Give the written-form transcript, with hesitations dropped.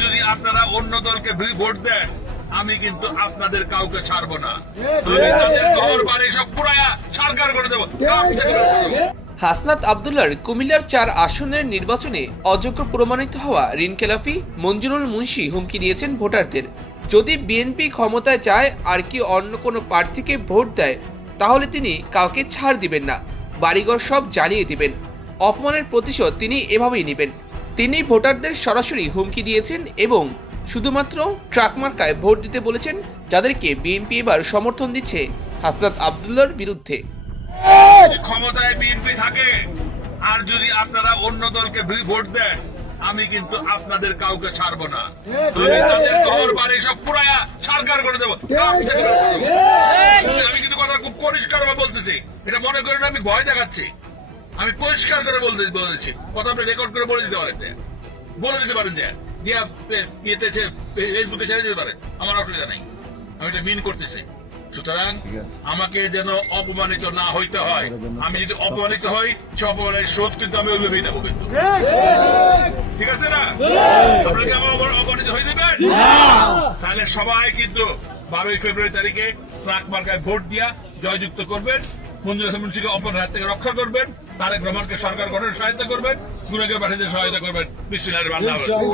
যদি আপনারা অন্য দলকে ভোট দেন, আমি কিন্তু আপনাদের কাউকে ছাড়বো না। আমি তাদের ঘর বাড়ি সব পুরায়া ছাড়কার করে দেবো। হাসনাত আব্দুল্লাহর কুমিল্লার 4 আসনের নির্বাচনে অযোগ্য প্রমাণিত হওয়া ঋণ খেলাফি মঞ্জুরুল মুন্সি হুমকি দিয়েছেন ভোটারদের। যদি বিএনপি ক্ষমতায় যায় আর কি অন্য কোনো প্রার্থীকে ভোট দেয়, তাহলে তিনি কাউকে ছাড় দিবেন না, বাড়িঘর সব জ্বালিয়ে দিবেন। অপমানের প্রতিশোধ তিনি এভাবেই নেবেন। তিনি ভোটারদের সরাসরি হুমকি দিয়েছেন এবং শুধুমাত্র ট্রাক মার্কায় ভোট দিতে বলেছেন, যাদেরকে বিএনপি এবার সমর্থন দিচ্ছে হাসনাত আব্দুল্লাহর বিরুদ্ধে। ক্ষমতায় বিএনপি থাকে আর যদি আপনারা অন্য দলকে ভোট দেন, আমি কিন্তু আপনাদের কাউকে ছাড়বো না। আমি তাদের ঘর বাড়ি সব পুরায়া ছাড়কার করে দেবো। আমি কিন্তু কথা খুব পরিষ্কার বলতেছি, এটা মনে করেন আমি ভয় দেখাচ্ছি। আমি পরিষ্কার করে বলেছি, কথা আপনি রেকর্ড করে বলে দিতে পারেন, যে ফেসবুকে ছেড়ে দিতে পারেন, আমার অসুবিধা নেই। আমি এটা মিন করতেছি। সুতরাং আমাকে যেন অপমানিত না হইতে হয়। আমি যদি অপমানিত হই, সে অপমানের শোধ কিন্তু আমি ওইভাবেই নেবো। কিন্তু ঠিক আছে না? আপনাকে আমার অপমানিত হয়ে দেবেন, তাহলে সবাই কিন্তু 12ই ফেব্রুয়ারি তারিখে ট্রাক মার্কায় ভোট দিয়া জয়যুক্ত করবেন। মঞ্জুর হাসান মুন্সিকে অপরাধ থেকে রক্ষা করবেন, তারেক রহমানকে সরকার গঠনের সহায়তা করবেন, গুণাগার পাঠিয়ে সহায়তা করবেন। বিসমিল্লাহির রহমানির রহিম।